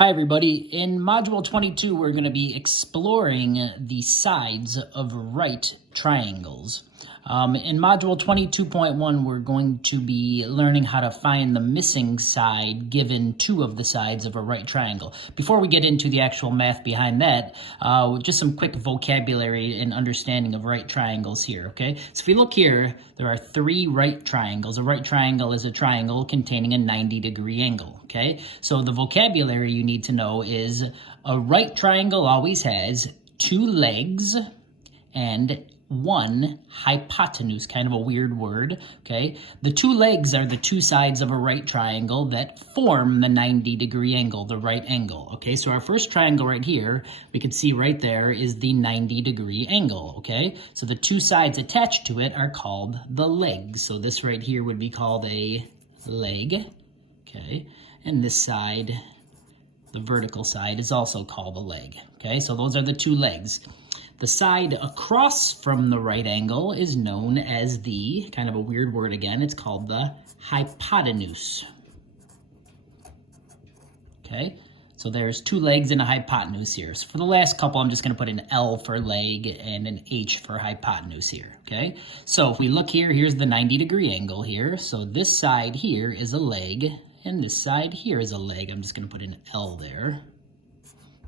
Hi everybody, in Module 22 we're going to be exploring the sides of right triangles. In Module 22.1 we're going to be learning how to find the missing side given two of the sides of a right triangle. Before we get into the actual math behind that, just some quick vocabulary and understanding of right triangles here, okay? So if you look here, there are three right triangles. A right triangle is a triangle containing a 90-degree angle, okay? So the vocabulary you need to know is a right triangle always has two legs and one hypotenuse, kind of a weird word, okay? The two legs are the two sides of a right triangle that form the 90-degree angle, the right angle, okay? So our first triangle right here, we can see right there is the 90-degree angle, okay? So the two sides attached to it are called the legs. So this right here would be called a leg, okay? And this side, the vertical side, is also called a leg, okay? So those are the two legs. The side across from the right angle is known as the, kind of a weird word again, it's called the hypotenuse. Okay, so there's two legs and a hypotenuse here. So for the last couple, I'm just going to put an L for leg and an H for hypotenuse here, okay? So if we look here, here's the 90-degree angle here. So this side here is a leg, and this side here is a leg. I'm just going to put an L there,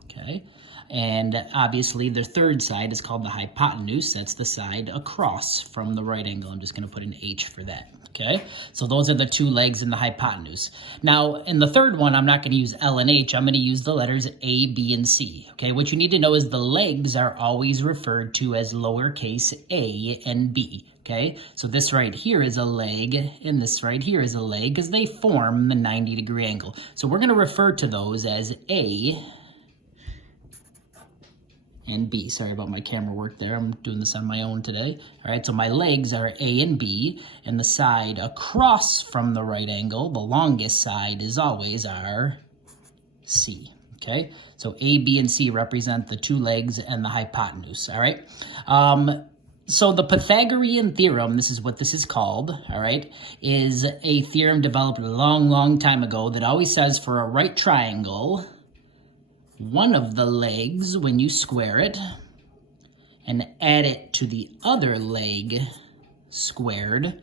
okay? And obviously the third side is called the hypotenuse. That's the side across from the right angle. I'm just going to put an H for that, okay? So those are the two legs in the hypotenuse. Now, in the third one, I'm not going to use L and H. I'm going to use the letters A, B, and C, okay? What you need to know is the legs are always referred to as lowercase a and b, okay? So this right here is a leg, and this right here is a leg, because they form the 90-degree angle. So we're going to refer to those as A and B. Sorry about my camera work there. I'm doing this on my own today. All right, so my legs are A and B, and the side across from the right angle, the longest side, is always our C, okay? So A, B, and C represent the two legs and the hypotenuse, all right? So the Pythagorean Theorem, this is what this is called, all right, is a theorem developed a long time ago that always says for a right triangle, one of the legs, when you square it and add it to the other leg squared,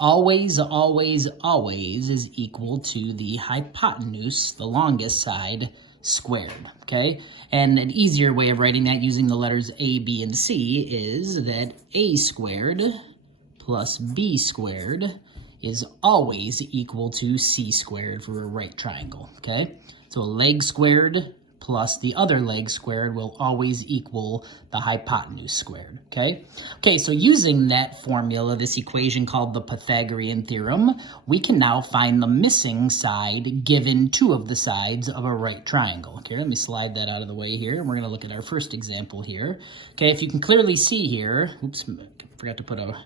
always is equal to the hypotenuse, the longest side, squared, okay? And an easier way of writing that using the letters A, B, and C is that A squared plus B squared is always equal to C squared for a right triangle, okay? So a leg squared plus the other leg squared will always equal the hypotenuse squared, okay? Okay, so using that formula, this equation called the Pythagorean Theorem, we can now find the missing side given two of the sides of a right triangle. Okay, let me slide that out of the way here, and we're gonna look at our first example here. Okay, if you can clearly see here, oops, forgot to put a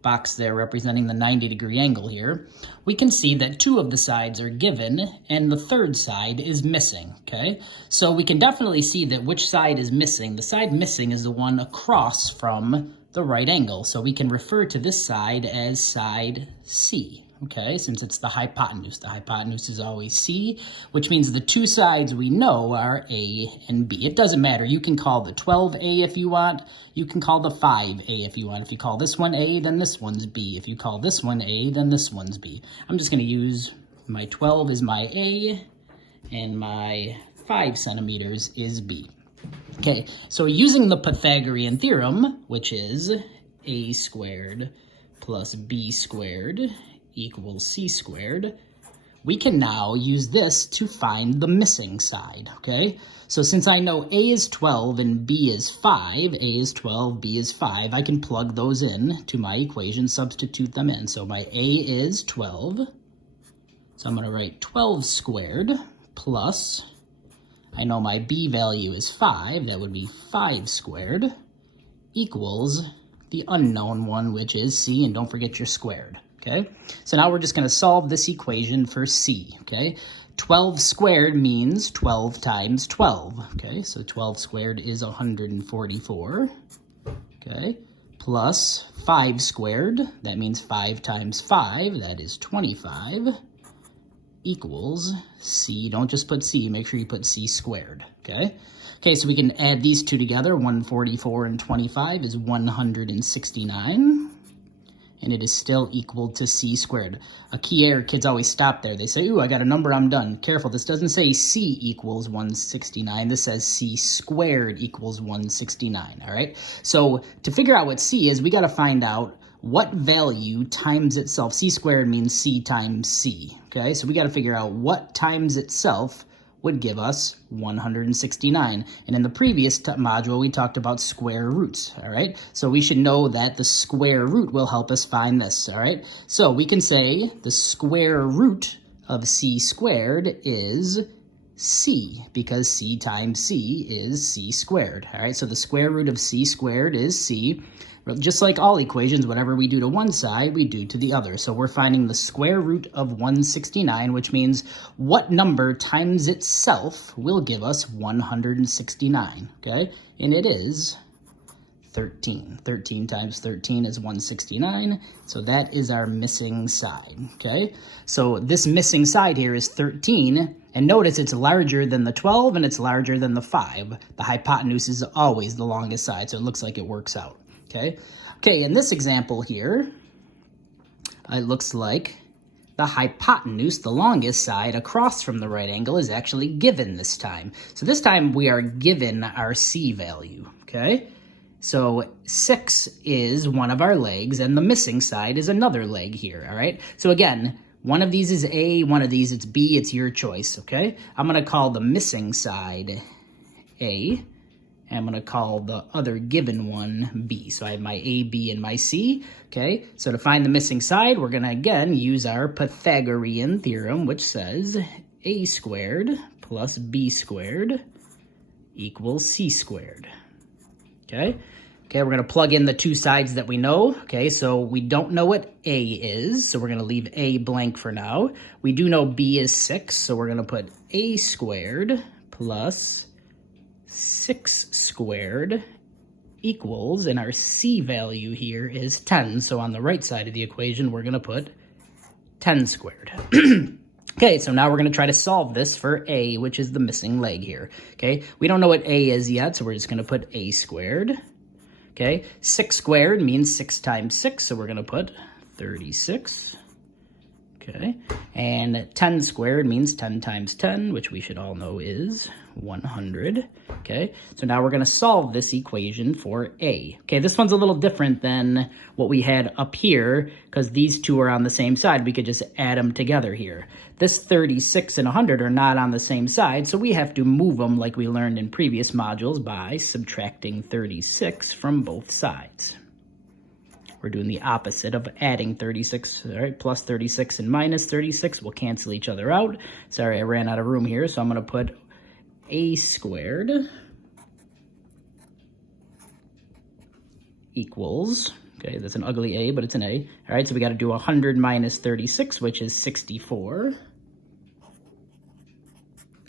box there representing the 90-degree angle here, we can see that two of the sides are given and the third side is missing, okay? So we can definitely see that which side is missing. The side missing is the one across from the right angle. So we can refer to this side as side C, okay? Since it's the hypotenuse. The hypotenuse is always C, which means the two sides we know are A and B. It doesn't matter. You can call the 12A if you want. You can call the 5A if you want. If you call this one A, then this one's B. If you call this one A, then this one's B. I'm just going to use my 12 is my A, and my 5 centimeters is B. Okay, so using the Pythagorean Theorem, which is A squared plus B squared equals C squared, we can now use this to find the missing side, okay? So since I know A is 12 and B is 5, A is 12, B is 5, I can plug those in to my equation, substitute them in. So my A is 12, so I'm gonna write 12 squared plus, I know my B value is 5, that would be 5 squared, equals the unknown one, which is C, and don't forget your squared. Okay, so now we're just going to solve this equation for C, okay? 12 squared means 12 times 12, okay? So 12 squared is 144, okay? Plus 5 squared, that means 5 times 5, that is 25, equals c, don't just put c, make sure you put c squared, okay? Okay, so we can add these two together. 144 and 25 is 169. And it is still equal to c squared. A key error, kids always stop there. They say, ooh, I got a number, I'm done. Careful, this doesn't say c equals 169. This says c squared equals 169, all right? So to figure out what c is, we got to find out what value times itself. C squared means c times c, okay? So we got to figure out what times itself would give us 169. And in the previous module, we talked about square roots, all right? So we should know that the square root will help us find this, all right? So we can say the square root of c squared is c, because c times c is c squared, all right? So the square root of c squared is c. Just like all equations, whatever we do to one side, we do to the other. So we're finding the square root of 169, which means what number times itself will give us 169, okay? And it is 13. 13 times 13 is 169, so that is our missing side, okay? So this missing side here is 13, and notice it's larger than the 12 and it's larger than the 5. The hypotenuse is always the longest side, so it looks like it works out. Okay, in this example here, it looks like the hypotenuse, the longest side across from the right angle, is actually given this time. So this time we are given our c value, okay? So 6 is one of our legs, and the missing side is another leg here, all right? So again, one of these is A, one of these it's B, it's your choice, okay? I'm gonna call the missing side A, and I'm going to call the other given one B. So I have my A, B, and my C, okay? So to find the missing side, we're going to, again, use our Pythagorean Theorem, which says A squared plus B squared equals C squared, okay? Okay, we're going to plug in the two sides that we know, okay? So we don't know what A is, so we're going to leave A blank for now. We do know B is 6, so we're going to put A squared plus 6 squared equals, and our c value here is 10. So on the right side of the equation, we're going to put 10 squared. Okay, so now we're going to try to solve this for a, which is the missing leg here. Okay, we don't know what a is yet, so we're just going to put a squared. Okay, 6 squared means 6 times 6, so we're going to put 36. Okay, and 10 squared means 10 times 10, which we should all know is 100. Okay, so now we're going to solve this equation for A. Okay, this one's a little different than what we had up here because these two are on the same side. We could just add them together here. This 36 and 100 are not on the same side, so we have to move them like we learned in previous modules by subtracting 36 from both sides. We're doing the opposite of adding 36, all right? Plus 36 and minus 36 will cancel each other out. Sorry, I ran out of room here, so I'm going to put a squared equals, okay, that's an ugly A, but it's an A. All right, so we got to do 100 minus 36, which is 64.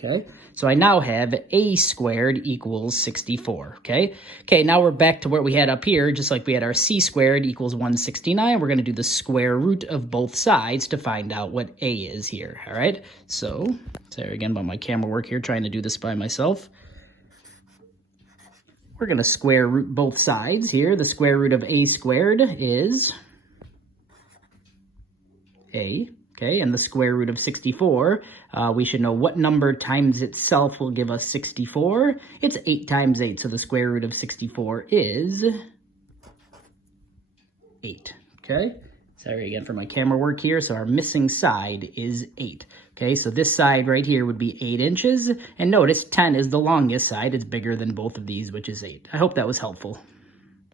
Okay, so I now have a squared equals 64, okay? Okay, now we're back to what we had up here, just like we had our c squared equals 169. We're going to do the square root of both sides to find out what a is here, all right? So, sorry again about my camera work here, trying to do this by myself. We're going to square root both sides here. The square root of a squared is a. Okay, and the square root of 64, we should know what number times itself will give us 64. It's 8 times 8, so the square root of 64 is 8. Okay, sorry again for my camera work here. So our missing side is 8. Okay, so this side right here would be 8 inches. And notice 10 is the longest side. It's bigger than both of these, which is 8. I hope that was helpful.